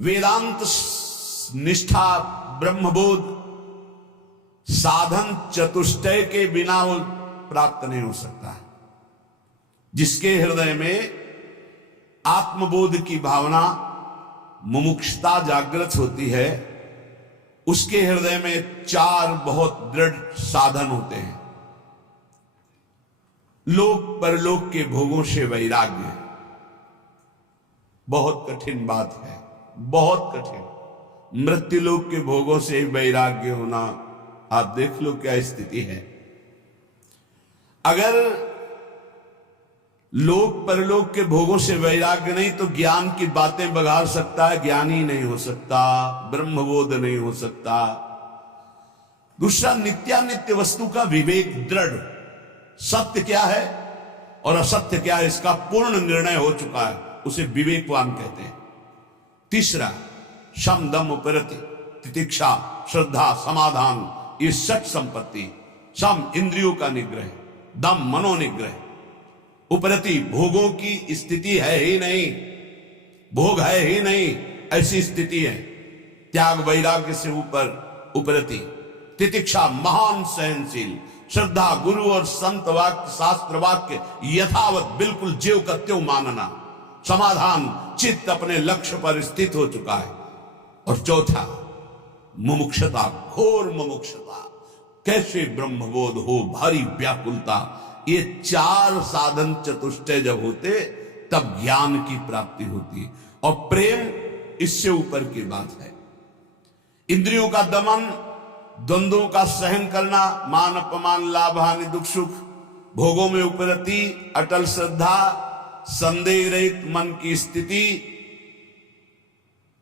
वेदांत निष्ठा ब्रह्मबोध साधन चतुष्टय के बिना वो प्राप्त नहीं हो सकता। जिसके हृदय में आत्मबोध की भावना मुमुक्षुता जागृत होती है, उसके हृदय में चार बहुत दृढ़ साधन होते हैं। लोक परलोक के भोगों से वैराग्य, बहुत कठिन बात है, बहुत कठिन। मृत्युलोक के भोगों से वैराग्य होना, आप देख लो क्या स्थिति है। अगर लोक परलोक के भोगों से वैराग्य नहीं तो ज्ञान की बातें बघार सकता है, ज्ञानी नहीं हो सकता, ब्रह्मबोध नहीं हो सकता। दूसरा, नित्यानित्य वस्तु का विवेक दृढ़, सत्य क्या है और असत्य क्या है इसका पूर्ण निर्णय हो चुका है, उसे विवेकवान कहते हैं। तीसरा, शम दम उपरति, तितिक्षा, श्रद्धा, समाधान, ये सच संपत्ति। शम इंद्रियों का निग्रह, दम मनोनिग्रह, उपरति भोगों की स्थिति है ही नहीं, भोग है ही नहीं, ऐसी स्थिति है। त्याग वैराग्य से ऊपर उपरति। तितिक्षा महान सहनशील, श्रद्धा गुरु और संत वाक्य शास्त्र वाक्य यथावत बिल्कुल ज्यों का त्यों मानना। समाधान, चित्त अपने लक्ष्य पर स्थित हो चुका है। और चौथा, मुमुक्षुता, घोर मुमुक्षुता, कैसे ब्रह्मबोध हो, भारी व्याकुलता। ये चार साधन चतुष्टय जब होते तब ज्ञान की प्राप्ति होती है। और प्रेम इससे ऊपर की बात है। इंद्रियों का दमन, द्वंद्वों का सहन करना, मान अपमान, लाभ हानि, दुख सुख, भोगों में उपरति, अटल श्रद्धा, संदेह रहित मन की स्थिति,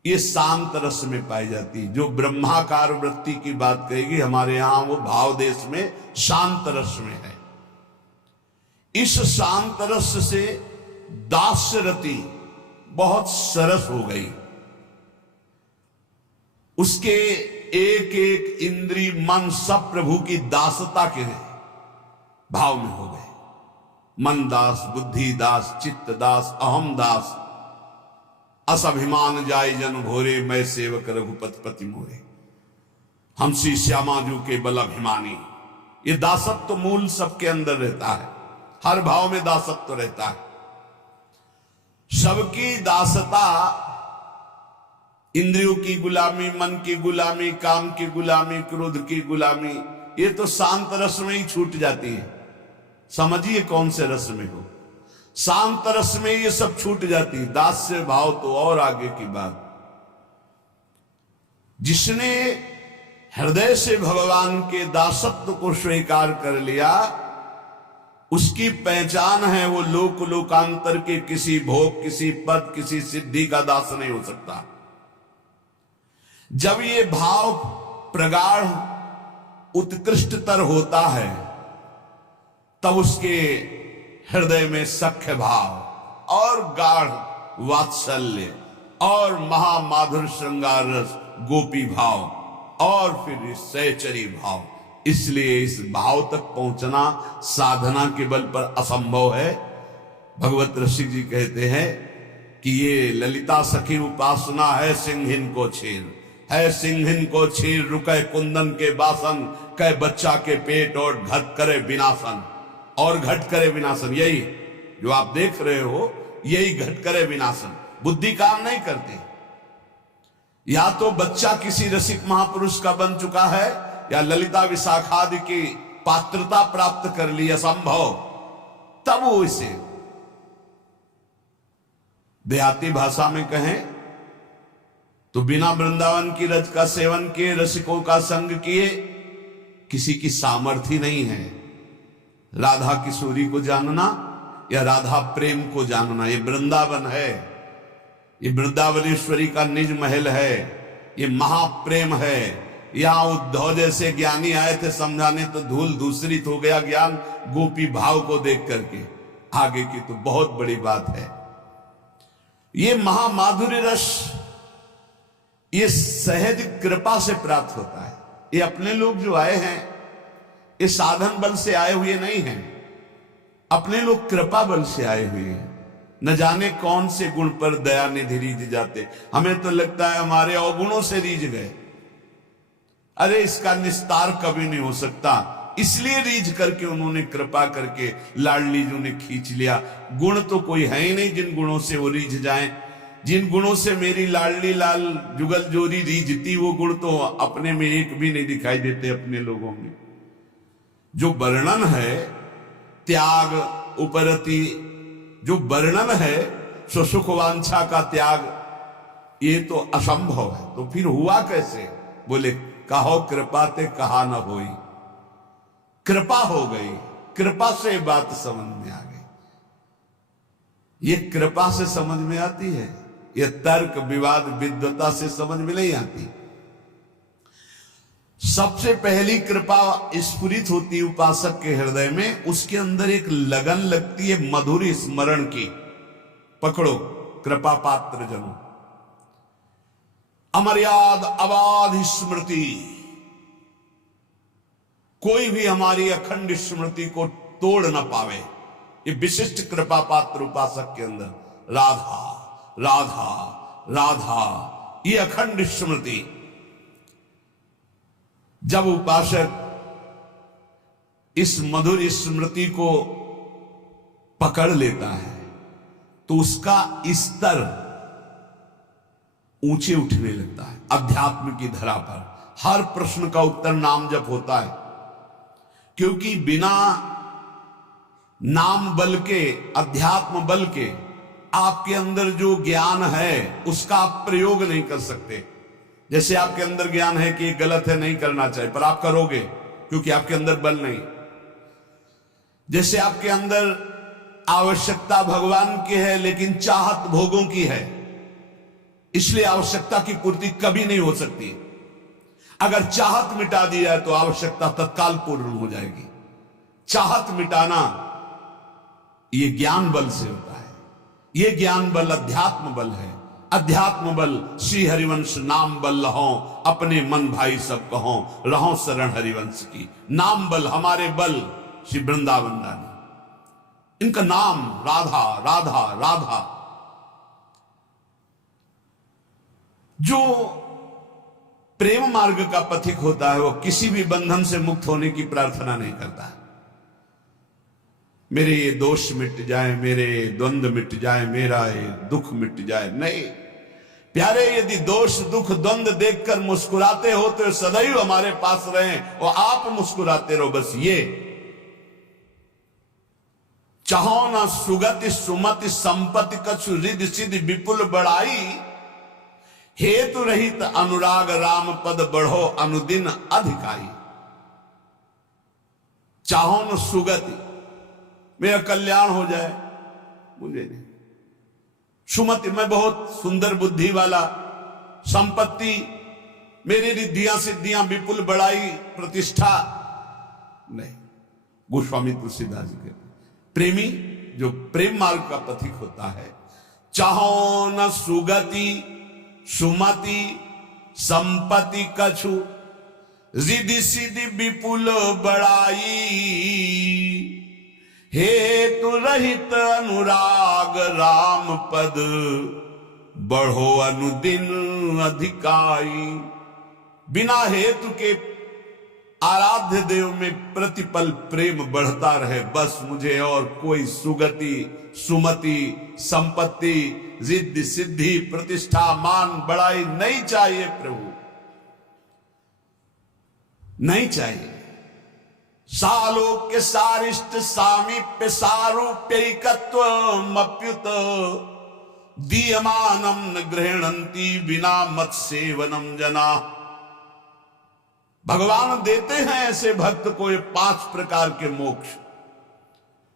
ये शांत रस में पाई जाती है। जो ब्रह्माकार वृत्ति की बात कहेगी, हमारे यहां वो भाव देश में शांत रस में है। इस शांत रस से दास्य रति बहुत सरस हो गई। उसके एक एक इंद्री मन सब प्रभु की दासता के भाव में हो गए। मन दास, बुद्धि दास, चित्त दास, अहम दास, असभिमान जाय जन भोरे, मैं सेवक रघुपति पति मोरे, हमसी श्यामा जू के बल अभिमानी। ये दासत्व मूल सबके अंदर रहता है, हर भाव में दासत्व रहता है। सबकी दासता, इंद्रियों की गुलामी, मन की गुलामी, काम की गुलामी, क्रोध की गुलामी, ये तो शांत रस में ही छूट जाती है। समझिए कौन से रस में हो, शांत रस में ये सब छूट जाती है। दास्य भाव तो और आगे की बात। जिसने हृदय से भगवान के दासत्व को स्वीकार कर लिया, उसकी पहचान है वो लोक लोकांतर के किसी भोग, किसी पद, किसी सिद्धि का दास नहीं हो सकता। जब ये भाव प्रगाढ़ उत्कृष्टतर होता है, तब उसके हृदय में सख्य भाव और गाढ़ वात्सल्य और महामाधुर श्रृंगार रस, गोपी भाव और फिर सहचरी भाव। इसलिए इस भाव तक पहुंचना साधना के बल पर असंभव है। भगवत ऋषि जी कहते हैं कि ये ललिता सखी उपासना है सिंहिन को छीर, है सिंहिन को छीर, रुके कुंदन के बासन, कह बच्चा के पेट और घट करे विनाशन। और घट करे विनाशन, यही जो आप देख रहे हो, यही घट करे विनाशन। बुद्धि काम नहीं करती। या तो बच्चा किसी रसिक महापुरुष का बन चुका है, या ललिता विशाखादि की पात्रता प्राप्त कर ली, असंभव, तब वो इसे देहाती भाषा में कहें तो बिना वृंदावन की रज का सेवन किए, रसिकों का संग किए, किसी की सामर्थ्य नहीं है राधा किशोरी को जानना या राधा प्रेम को जानना। ये वृंदावन है, ये वृंदावनेश्वरी का निज महल है, ये महाप्रेम है। यहां उद्धव जैसे ज्ञानी आए थे समझाने, तो धूल दूसरी हो गया ज्ञान गोपी भाव को देख करके। आगे की तो बहुत बड़ी बात है। ये महामाधुर्य रस, ये सहज कृपा से प्राप्त होता है। ये अपने लोग जो आए हैं, ये साधन बल से आए हुए नहीं हैं, अपने लोग कृपा बल से आए हुए हैं। न जाने कौन से गुण पर दया निधि रीझ जाते। हमें तो लगता है हमारे अवगुणों से रीझ गए। अरे इसका निस्तार कभी नहीं हो सकता, इसलिए रीझ करके उन्होंने कृपा करके लाडली जी ने खींच लिया। गुण तो कोई है ही नहीं जिन गुणों से वो रीझ जाए। जिन गुणों से मेरी लाडली लाल जुगल जोरी रीझती, वो गुण तो अपने में एक भी नहीं दिखाई देते अपने लोगों में। जो वर्णन है त्याग उपरति, जो वर्णन है सुसुख वांछा का त्याग, ये तो असंभव है। तो फिर हुआ कैसे? बोले कहो कृपा ते कहा न होई। कृपा हो गई, कृपा से बात समझ में आ गई। ये कृपा से समझ में आती है, ये तर्क विवाद विद्वता से समझ में नहीं आती। सबसे पहली कृपा स्फुरित होती उपासक के हृदय में, उसके अंदर एक लगन लगती है मधुर स्मरण की। पकड़ो कृपा पात्र जनों, अमर्याद अबाध स्मृति, कोई भी हमारी अखंड स्मृति को तोड़ ना पावे। ये विशिष्ट कृपा पात्र उपासक के अंदर राधा राधा राधा, ये अखंड स्मृति। जब उपासक इस मधुर स्मृति को पकड़ लेता है तो उसका स्तर ऊंचे उठने लगता है। अध्यात्म की धरा पर हर प्रश्न का उत्तर नाम जप होता है, क्योंकि बिना नाम बल के, अध्यात्म बल के आपके अंदर जो ज्ञान है उसका आप प्रयोग नहीं कर सकते। जैसे आपके अंदर ज्ञान है कि ये गलत है, नहीं करना चाहिए, पर आप करोगे क्योंकि आपके अंदर बल नहीं। जैसे आपके अंदर आवश्यकता भगवान की है लेकिन चाहत भोगों की है, इसलिए आवश्यकता की पूर्ति कभी नहीं हो सकती। अगर चाहत मिटा दी जाए तो आवश्यकता तत्काल पूर्ण हो जाएगी। चाहत मिटाना ये ज्ञान बल से होता है। ये ज्ञान बल अध्यात्म बल है। अध्यात्म बल श्री हरिवंश नाम बल लहो, अपने मन भाई सब कहो, रहो शरण हरिवंश की। नाम बल हमारे बल श्री वृंदावन रानी, इनका नाम राधा राधा राधा। जो प्रेम मार्ग का पथिक होता है वो किसी भी बंधन से मुक्त होने की प्रार्थना नहीं करता। मेरे ये दोष मिट जाए, मेरे द्वंद्व मिट जाए, मेरा ये दुख मिट जाए, नहीं प्यारे। यदि दोष दुख द्वंद्व देखकर मुस्कुराते हो तो सदैव हमारे पास रहें और आप मुस्कुराते रहो। बस ये चाहो ना सुगति सुमति संपत्ति कछु रिद्धि सिद्धि विपुल बड़ाई, हेतु रहित अनुराग राम पद बढ़ो अनुदिन अधिकाई। चाहो न सुगति, मेरा कल्याण हो जाए, मुझे नहीं। सुमति, मैं बहुत सुंदर बुद्धि वाला, संपत्ति, मेरी रिद्धियां सिद्धियां विपुल बड़ाई प्रतिष्ठा, नहीं। गोस्वामी तुलसीदास जी कहते प्रेमी जो प्रेम मार्ग का पथिक होता है, चाहो न सुगति सुमति संपत्ति कछु रिद्धि सिद्धि विपुल बड़ाई, हेतु रहित अनुराग राम पद बढ़ो अनुदिन अधिकाई। बिना हेतु के आराध्य देव में प्रतिपल प्रेम बढ़ता रहे, बस मुझे और कोई सुगति सुमति संपत्ति रिद्धि सिद्धि प्रतिष्ठा मान बड़ाई नहीं चाहिए प्रभु, नहीं चाहिए। सालोक्य सारिष्ट सामीप्य सारूप्यैकत्व मप्युत दीयमानम न गृहणंती बिना मत सेवनम जना। भगवान देते हैं ऐसे भक्त को ये 5 प्रकार के मोक्ष।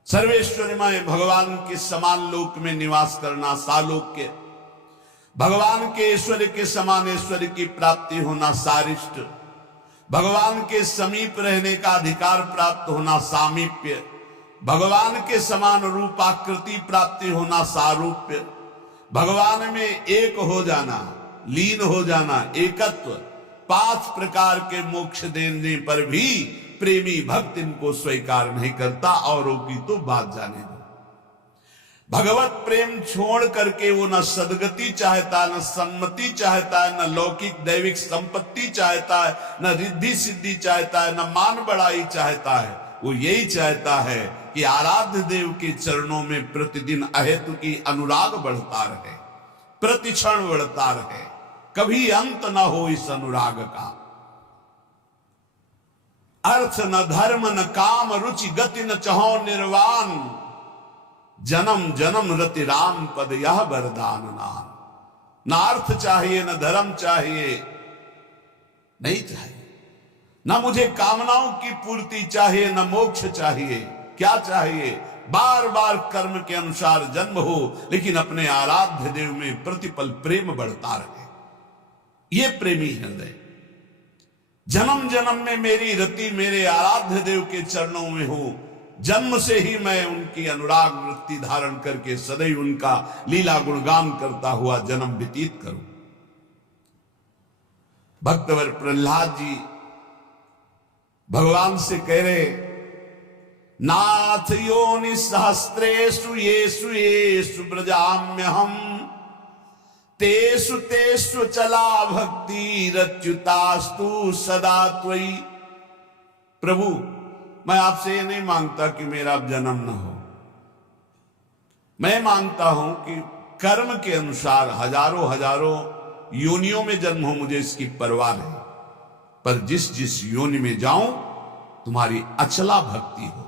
सर्वेश्वरमय भगवान के समान लोक में निवास करना सालोक्य, भगवान के ऐश्वर्य के समान ऐश्वर्य की प्राप्ति होना सारिष्ट, भगवान के समीप रहने का अधिकार प्राप्त होना सामीप्य, भगवान के समान रूपाकृति प्राप्ति होना सारूप्य, भगवान में एक हो जाना, लीन हो जाना, एकत्व। 5 प्रकार के मोक्ष देने पर भी प्रेमी भक्त इनको स्वीकार नहीं करता, औरों की तो बात जाने दो। भगवत प्रेम छोड़ करके वो न सदगति चाहता, न सन्मति चाहता है, न लौकिक दैविक संपत्ति चाहता है, न रिद्धि सिद्धि चाहता है, न मान बढ़ाई चाहता है। वो यही चाहता है कि आराध्य देव के चरणों में प्रतिदिन अहेतु की अनुराग बढ़ता रहे, प्रतिक्षण बढ़ता रहे, कभी अंत न हो इस अनुराग का। अर्थ न धर्म न काम रुचि गति न चहो निर्वाण, जन्म जन्म रति राम पद यह वरदान नाम। न अर्थ चाहिए, न धर्म चाहिए, नहीं चाहिए, न मुझे कामनाओं की पूर्ति चाहिए, न मोक्ष चाहिए। क्या चाहिए? बार बार कर्म के अनुसार जन्म हो, लेकिन अपने आराध्य देव में प्रतिपल प्रेम बढ़ता रहे। ये प्रेमी हृदय जन्म जन्म में मेरी रति मेरे आराध्य देव के चरणों में हो, जन्म से ही मैं उनकी अनुराग वृत्ति धारण करके सदैव उनका लीला गुणगान करता हुआ जन्म व्यतीत करूं। भक्तवर प्रहलाद जी भगवान से कह रहे, नाथ योनि सहस्त्रेषु येषु येषु ब्रजाम्यहम् तेषु तेषु चला भक्ति रच्युतास्तु सदा त्वयि। प्रभु, मैं आपसे ये नहीं मांगता कि मेरा अब जन्म न हो, मैं मांगता हूं कि कर्म के अनुसार हजारों हजारों योनियों में जन्म हो, मुझे इसकी परवाह नहीं, पर जिस जिस योनि में जाऊं तुम्हारी अचला भक्ति हो।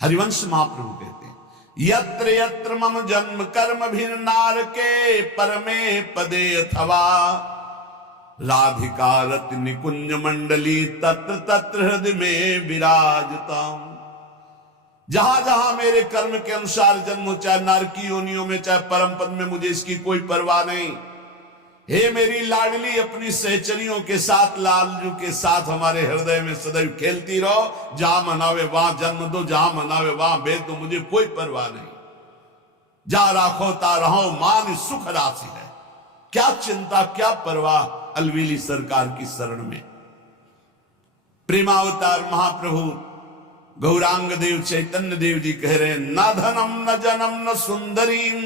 हरिवंश महाप्रभु कहते हैं, यत्र यत्र मम जन्म कर्म भिन्न नारके परमे पदे अथवा राधिका रति निकुंज मंडली तत्र तत्र हृदय में विराजता। जहां जहां मेरे कर्म के अनुसार जन्म हो, चाहे नारकी योनियों में चाहे परम पद में, मुझे इसकी कोई परवाह नहीं। हे मेरी लाडली, अपनी सहचरियों के साथ लालजू के साथ हमारे हृदय में सदैव खेलती रहो। जहां मनावे वहां जन्म दो, जहां मनावे वहां भेज दो, मुझे कोई परवाह नहीं। जहां राखो ता रहो, मान सुख राशि है। क्या चिंता, क्या परवाह अलवेली सरकार की शरण में। प्रेमावतार महाप्रभु गौरांग देव चैतन्य देव जी कह रहे, न धनम न जनम न सुंदरीम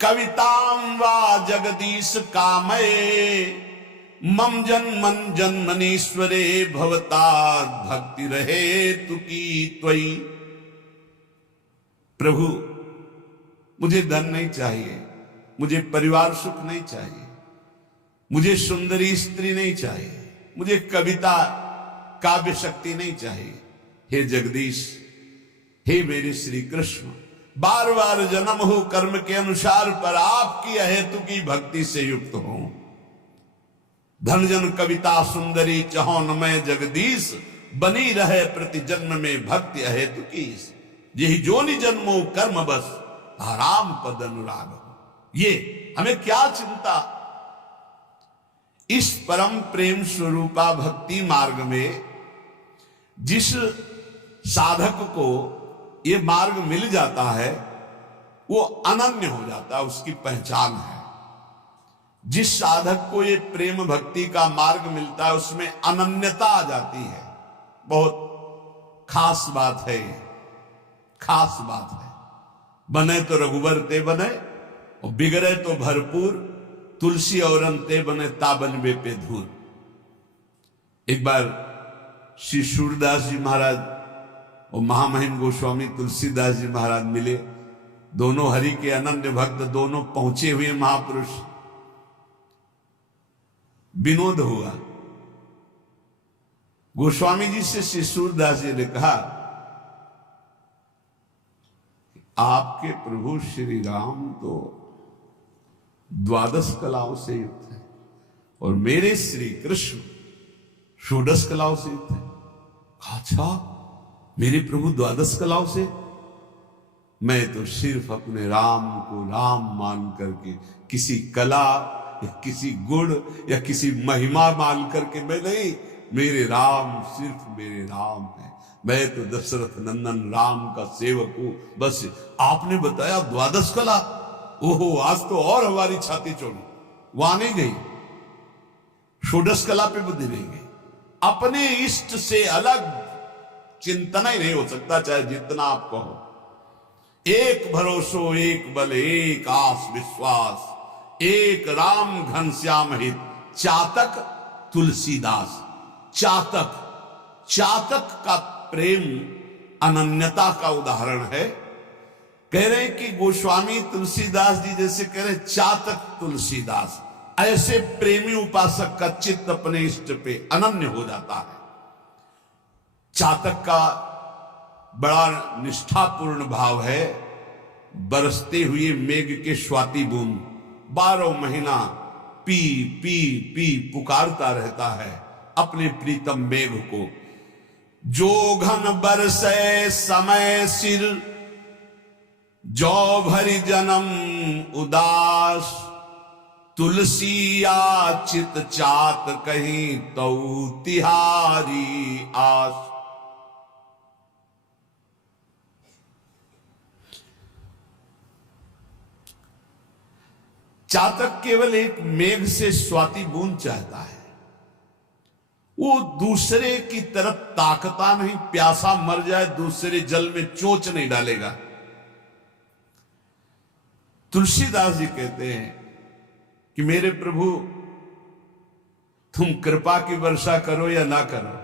कविताम वा जगदीश कामये मम जन्मन जन्मनीश्वरे भवता भक्ति रहे तुकी त्वयि। प्रभु, मुझे धन नहीं चाहिए, मुझे परिवार सुख नहीं चाहिए, मुझे सुंदरी स्त्री नहीं चाहिए, मुझे कविता काव्य शक्ति नहीं चाहिए। हे जगदीश, हे मेरे श्री कृष्ण, बार बार जन्म हो कर्म के अनुसार, पर आपकी अहेतु की भक्ति से युक्त हो। धन जन कविता सुंदरी चहो न मैं जगदीश, बनी रहे प्रति जन्म में भक्ति अहेतु की। यही जोनि जन्मो कर्म बस आराम पद अनुराग हो। ये हमें क्या चिंता। इस परम प्रेम स्वरूपा भक्ति मार्ग में जिस साधक को ये मार्ग मिल जाता है, वो अनन्य हो जाता है, उसकी पहचान है। जिस साधक को ये प्रेम भक्ति का मार्ग मिलता है, उसमें अनन्यता आ जाती है। बहुत खास बात है ये, खास बात है। बने तो रघुबर ते बने, और बिगड़े तो भरपूर, तुलसी और अंते बने ताबन वे पे धूल। एक बार श्री सूरदास जी महाराज और महामहिम गोस्वामी तुलसीदास जी महाराज मिले। दोनों हरि के अनन्य भक्त, दोनों पहुंचे हुए महापुरुष। विनोद हुआ। गोस्वामी जी से श्री सूरदास जी ने कहा, आपके प्रभु श्री राम तो द्वादश कलाओं से युक्त है और मेरे श्री कृष्ण षोडश कलाओं से युक्त है। अच्छा, मेरे प्रभु द्वादश कलाओं से? मैं तो सिर्फ अपने राम को राम मान करके, किसी कला या किसी गुण या किसी महिमा मान करके मैं नहीं, मेरे राम सिर्फ मेरे राम है। मैं तो दशरथ नंदन राम का सेवक हूं। बस आपने बताया द्वादश कला, ओहो, आज तो और हमारी छाती चौड़ी। वहां नहीं गई, षोडश कला पे बुद्धि नहीं गई। अपने इष्ट से अलग चिंतन ही नहीं हो सकता, चाहे जितना आप कहो। एक भरोसो एक बल एक आस विश्वास, एक राम घनश्याम हित, चातक तुलसीदास। चातक, चातक का प्रेम अनन्यता का उदाहरण है। कह रहे हैं कि गोस्वामी तुलसीदास जी जैसे कह रहे चातक तुलसीदास, ऐसे प्रेमी उपासक का चित्त अपने इष्ट पे अनन्य हो जाता है। चातक का बड़ा निष्ठापूर्ण भाव है। बरसते हुए मेघ के स्वाति बूंद 12 महीना पी पी पी पुकारता रहता है अपने प्रीतम मेघ को। जो घन बरसे समय सिर, जो भरी जन्म उदास, तुलसी याचित चात कहीं तो तिहारी आस। चातक केवल एक मेघ से स्वाति बूंद चाहता है, वो दूसरे की तरफ ताकता नहीं। प्यासा मर जाए दूसरे जल में चोंच नहीं डालेगा। तुलसीदास जी कहते हैं कि मेरे प्रभु तुम कृपा की वर्षा करो या ना करो,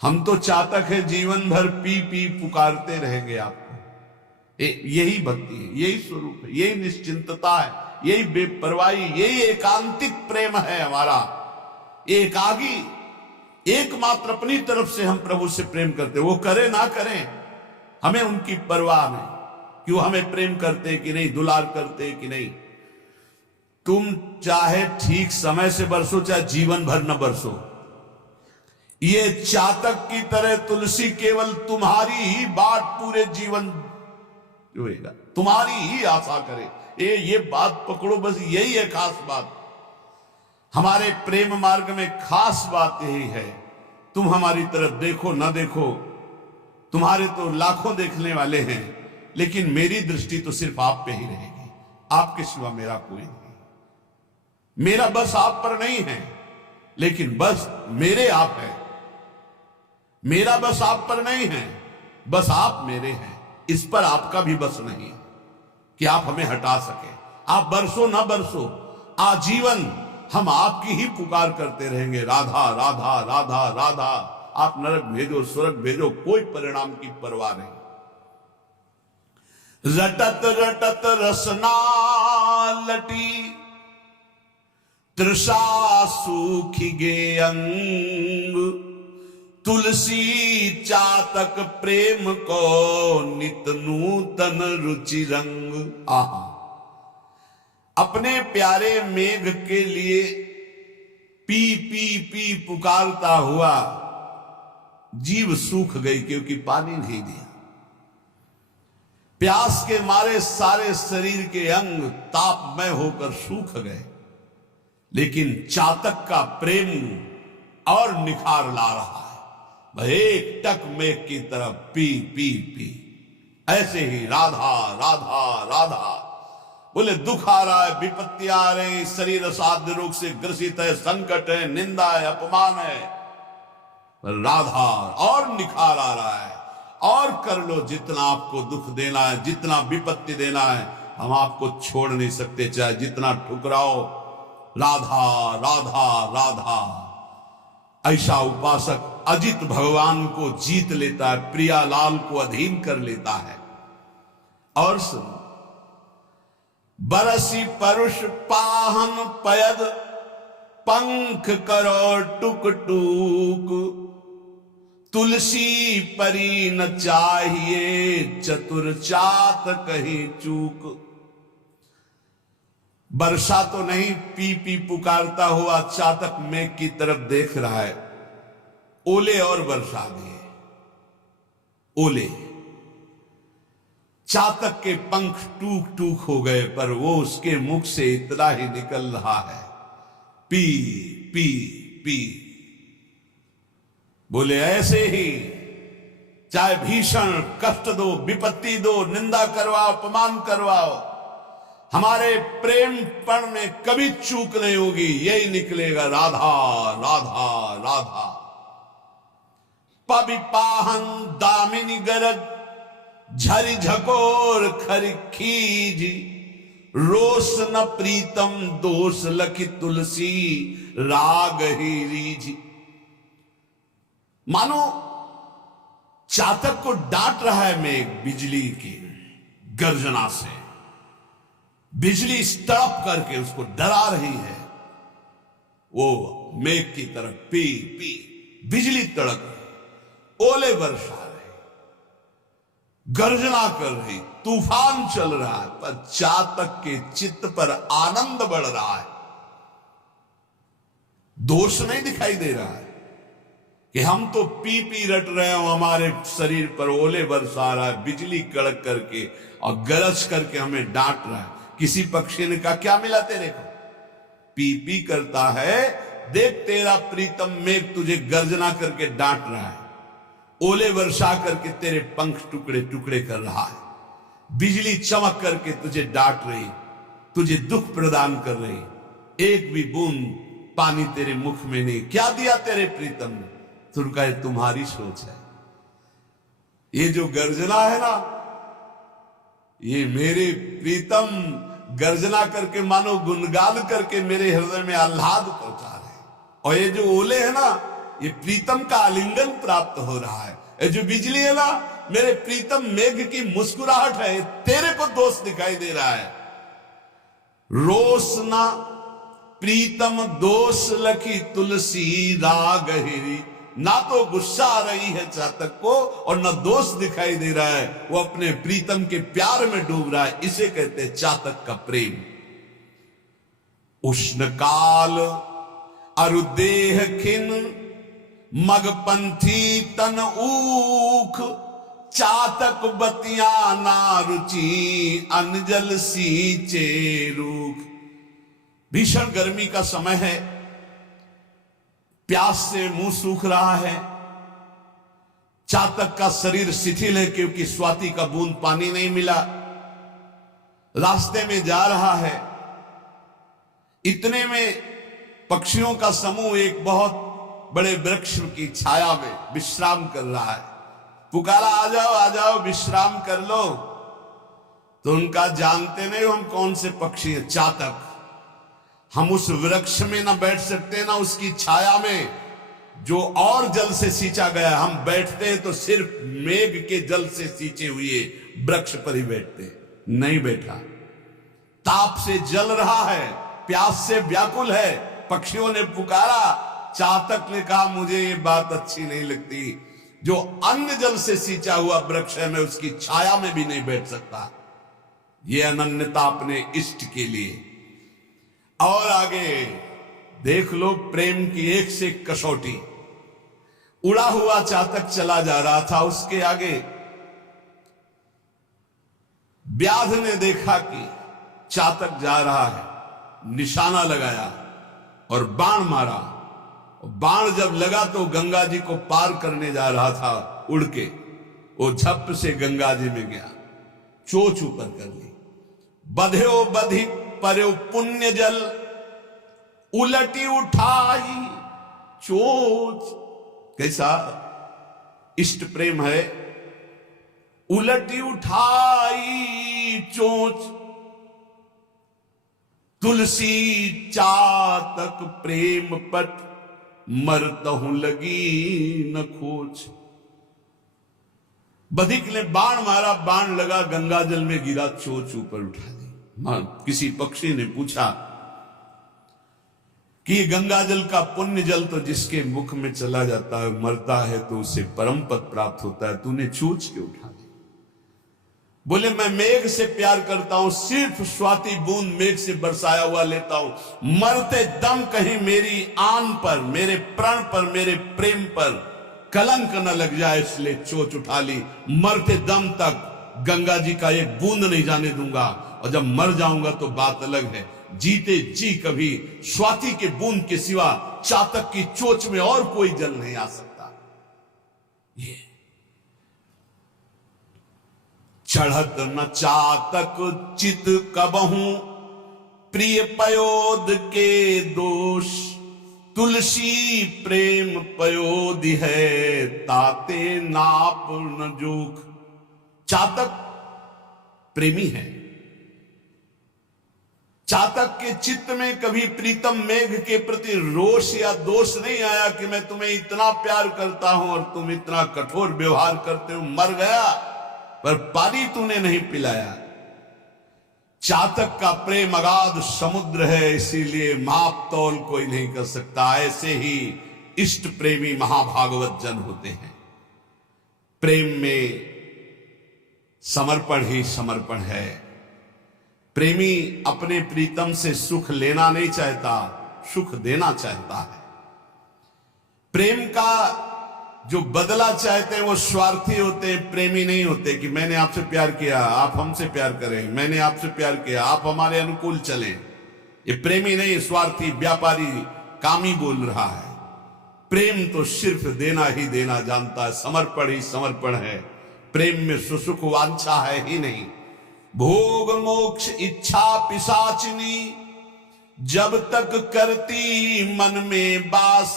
हम तो चातक है, जीवन भर पी पी पुकारते रहेंगे आपको। यही भक्ति है, यही स्वरूप है, यही निश्चिंतता है, यही बेपरवाही, यही एकांतिक प्रेम है हमारा। एकागी, एकमात्र अपनी तरफ से हम प्रभु से प्रेम करते, वो करे ना करें हमें उनकी परवाह नहीं कि वो हमें प्रेम करते कि नहीं, दुलार करते कि नहीं। तुम चाहे ठीक समय से बरसो, चाहे जीवन भर न बरसो, ये चातक की तरह तुलसी केवल तुम्हारी ही बाट पूरे जीवन जोएगा, तुम्हारी ही आशा करे। ये बात पकड़ो, बस यही है खास बात। हमारे प्रेम मार्ग में खास बात यही है। तुम हमारी तरफ देखो ना देखो, तुम्हारे तो लाखों देखने वाले हैं, लेकिन मेरी दृष्टि तो सिर्फ आप पे ही रहेगी। आपके सिवा मेरा कोई नहीं। मेरा बस आप पर नहीं है, लेकिन बस मेरे आप है। मेरा बस आप पर नहीं है, बस आप मेरे हैं। इस पर आपका भी बस नहीं है कि आप हमें हटा सके। आप बरसो ना बरसो, आजीवन हम आपकी ही पुकार करते रहेंगे, राधा राधा राधा राधा। आप नरक भेजो स्वर्ग भेजो, कोई परिणाम की परवाह नहीं। रटत रटत रसना लटी, तृषा सूखी गे अंग, तुलसी चातक प्रेम को नित नूतन रुचि रंग। आहा, अपने प्यारे मेघ के लिए पी पी पी पुकारता हुआ जीव सूख गई, क्योंकि पानी नहीं दिया। प्यास के मारे सारे शरीर के अंग तापमय होकर सूख गए, लेकिन चातक का प्रेम और निखार ला रहा है। वह एक टक मेघ की तरफ पी पी पी। ऐसे ही राधा राधा राधा। बोले दुख आ रहा है, विपत्ति आ रही, शरीर साध्य रोग से ग्रसित है, संकट है, निंदा है, अपमान है, पर राधा और निखार आ रहा है। और कर लो जितना आपको दुख देना है, जितना विपत्ति देना है, हम आपको छोड़ नहीं सकते, चाहे जितना ठुकराओ। राधा राधा राधा। ऐसा उपासक अजित भगवान को जीत लेता है, प्रियालाल को अधीन कर लेता है। और सुन, बरसी परुष पाहन पयद, पंख करो टुक टूक, तुलसी परी न चाहिए चतुर चात कहीं चूक। वर्षा तो नहीं, पी पी पुकारता हुआ चातक मेघ की तरफ देख रहा है। ओले और वर्षा दिए, ओले। चातक के पंख टूक टूक हो गए, पर वो उसके मुख से इतना ही निकल रहा है, पी पी पी। बोले ऐसे ही चाहे भीषण कष्ट दो, विपत्ति दो, निंदा करवाओ, अपमान करवाओ, हमारे प्रेम पण में कभी चूक नहीं होगी। यही निकलेगा, राधा राधा राधा। पविपाहन दामिनी गरज, झरि झकोर खरि खीजी, रोष न प्रीतम दोष लखी तुलसी, राग ही रीझी। मानो चातक को डांट रहा है मेघ बिजली की गर्जना से, बिजली तड़प करके उसको डरा रही है। वो मेघ की तरफ पी पी बिजली तड़क रही, ओले बरसा रहे, गर्जना कर रही, तूफान चल रहा है, पर चातक के चित्त पर आनंद बढ़ रहा है। दोष नहीं दिखाई दे रहा है कि हम तो पी पी रट रहे हो, हमारे शरीर पर ओले बरसा रहा है, बिजली कड़क करके और गरज करके हमें डांट रहा है। किसी पक्षी ने कहा क्या मिला तेरे को, पी पी करता है, देख तेरा प्रीतम मेघ तुझे गर्जना करके डांट रहा है, ओले वर्षा करके तेरे पंख टुकड़े टुकड़े कर रहा है, बिजली चमक करके तुझे डांट रही, तुझे दुख प्रदान कर रही, एक भी बूंद पानी तेरे मुख में नहीं। क्या दिया तेरे प्रीतम ने? तुमका ये तुम्हारी सोच है। ये जो गर्जना है ना, ये मेरे प्रीतम गर्जना करके मानो गुणगान करके मेरे हृदय में आह्लाद पहुंचा रहे हैं। और ये जो ओले है ना, ये प्रीतम का आलिंगन प्राप्त हो रहा है। ये जो बिजली है ना, मेरे प्रीतम मेघ की मुस्कुराहट है, तेरे को दोष दिखाई दे रहा है। रोष ना प्रीतम दोष लखी तुलसी, राग हिरी। ना तो गुस्सा आ रही है चातक को और ना दोष दिखाई दे रहा है, वो अपने प्रीतम के प्यार में डूब रहा है। इसे कहते हैं चातक का प्रेम। उष्ण काल अरुदेह खिन, मगपंथी तन ऊख, चातक बतिया ना रुचि, अनजल सींचे रूख। भीषण गर्मी का समय है, प्यास से मुंह सूख रहा है, चातक का शरीर शिथिल है क्योंकि स्वाति का बूंद पानी नहीं मिला, रास्ते में जा रहा है। इतने में पक्षियों का समूह एक बहुत बड़े वृक्ष की छाया में विश्राम कर रहा है। पुकारा आ जाओ विश्राम कर लो। तो उनका जानते नहीं हम कौन से पक्षी हैं, चातक। हम उस वृक्ष में ना बैठ सकते ना उसकी छाया में जो और जल से सींचा गया। हम बैठते हैं तो सिर्फ मेघ के जल से सींचे हुए वृक्ष पर ही बैठते, नहीं बैठा। ताप से जल रहा है, प्यास से व्याकुल है। पक्षियों ने पुकारा, चातक ने कहा मुझे ये बात अच्छी नहीं लगती, जो अन्य जल से सींचा हुआ वृक्ष है मैं उसकी छाया में भी नहीं बैठ सकता। ये अनन्यता अपने इष्ट के लिए। और आगे देख लो प्रेम की एक से एक कसौटी। उड़ा हुआ चातक चला जा रहा था, उसके आगे व्याध ने देखा कि चातक जा रहा है, निशाना लगाया और बाण मारा। बाण जब लगा तो गंगा जी को पार करने जा रहा था उड़ के, वो झप से गंगा जी में गया, चोच ऊपर कर ली। बध्यो बधि पर्यो पुण्य जल, उलटी उठाई चोच। कैसा इष्ट प्रेम है। उलटी उठाई चोच, तुलसी चातक प्रेम पट, मरतहु लगी न खोज। बधिक ने बाण मारा, बाण लगा, गंगा जल में गिरा, चोच ऊपर उठा दी। किसी पक्षी ने पूछा कि गंगा जल का पुण्य जल तो जिसके मुख में चला जाता है मरता है तो उसे परम पद प्राप्त होता है, तूने चोच के उठा दी। बोले मैं मेघ से प्यार करता हूं, सिर्फ स्वाति बूंद मेघ से बरसाया हुआ लेता हूं। मरते दम कहीं मेरी आन पर, मेरे प्राण पर, मेरे प्रेम पर कलंक न लग जाए, इसलिए चोच उठा ली। मरते दम तक गंगा जी का एक बूंद नहीं जाने दूंगा, और जब मर जाऊंगा तो बात अलग है। जीते जी कभी स्वाति के बूंद के सिवा चातक की चोच में और कोई जल नहीं आ सकता। ये चढ़त न चातक चित कबहू, प्रिय पयोद के दोष, तुलसी प्रेम पयोदि है, ताते नाप न जोख। चातक प्रेमी है। चातक के चित्त में कभी प्रीतम मेघ के प्रति रोष या दोष नहीं आया कि मैं तुम्हें इतना प्यार करता हूं और तुम इतना कठोर व्यवहार करते हो। मर गया पर पानी तूने नहीं पिलाया। चातक का प्रेम अगाध समुद्र है, इसीलिए माप तौल कोई नहीं कर सकता। ऐसे ही इष्ट प्रेमी महाभागवत जन होते हैं। प्रेम में समर्पण ही समर्पण है। प्रेमी अपने प्रीतम से सुख लेना नहीं चाहता, सुख देना चाहता है। प्रेम का जो बदला चाहते हैं वो स्वार्थी होते हैं, प्रेमी नहीं होते कि मैंने आपसे प्यार किया, आप हमसे प्यार करें, मैंने आपसे प्यार किया, आप हमारे अनुकूल चलें। ये प्रेमी नहीं, स्वार्थी, व्यापारी, कामी बोल रहा है। प्रेम तो सिर्फ देना ही देना जानता है, समर्पण ही समर्पण है। प्रेम में सुसुख वांछा है ही नहीं। भोग मोक्ष इच्छा पिशाचिनी जब तक करती मन में बास,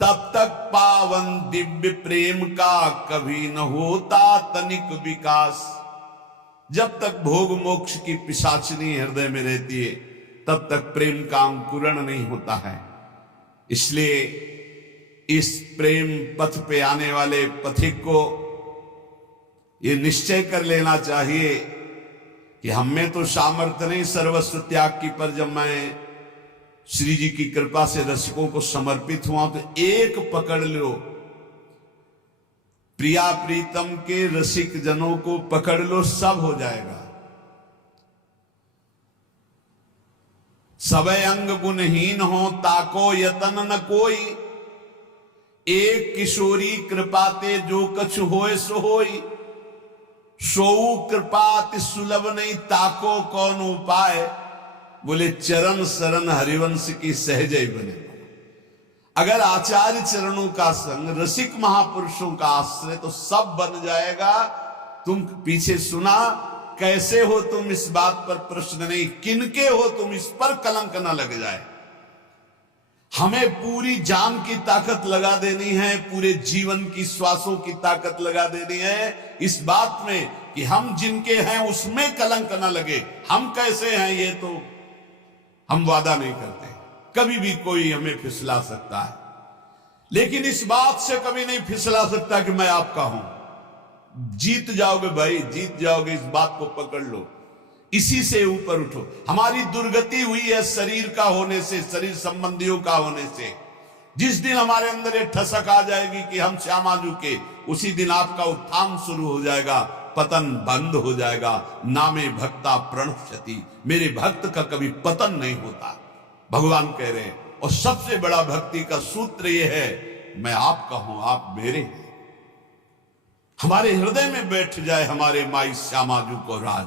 तब तक पावन दिव्य प्रेम का कभी न होता तनिक विकास। जब तक भोग मोक्ष की पिशाचिनी हृदय में रहती है तब तक प्रेम का अंकुरण नहीं होता है। इसलिए इस प्रेम पथ पे आने वाले पथिक को ये निश्चय कर लेना चाहिए कि हमें तो सामर्थ्य नहीं सर्वस्व त्याग की, पर जब मैं श्री जी की कृपा से रसिकों को समर्पित हुआ तो एक पकड़ लो, प्रिया प्रीतम के रसिक जनों को पकड़ लो, सब हो जाएगा। सबे अंग गुणहीन हो ताको यतन न कोई, एक किशोरी कृपाते जो कछु होए सो होई। सोऊ कृपा अति सुलभ नहीं ताको कौन उपाय, बोले चरण शरण हरिवंश की सहजय बने। अगर आचार्य चरणों का संग, रसिक महापुरुषों का आश्रय तो सब बन जाएगा। तुम पीछे सुना, कैसे हो तुम इस बात पर प्रश्न नहीं, किनके हो तुम इस पर कलंक न लग जाए। हमें पूरी जान की ताकत लगा देनी है, पूरे जीवन की श्वासों की ताकत लगा देनी है इस बात में कि हम जिनके हैं उसमें कलंक न लगे। हम कैसे हैं ये तो हम वादा नहीं करते, कभी भी कोई हमें फिसला सकता है, लेकिन इस बात से कभी नहीं फिसला सकता कि मैं आपका हूं। जीत जाओगे भाई, जीत जाओगे, इस बात को पकड़ लो, इसी से ऊपर उठो। हमारी दुर्गति हुई है शरीर का होने से, शरीर संबंधियों का होने से। जिस दिन हमारे अंदर ये ठसक आ जाएगी कि हम श्यामा झुके, उसी दिन आपका उत्थान शुरू हो जाएगा, पतन बंद हो जाएगा। नामे भक्ता प्रणश्यति, मेरे भक्त का कभी पतन नहीं होता, भगवान कह रहे हैं। और सबसे बड़ा भक्ति का सूत्र यह है, मैं आपका हूं, आप मेरे हैं। हमारे हृदय में बैठ जाए हमारे माई श्यामा जी को राज,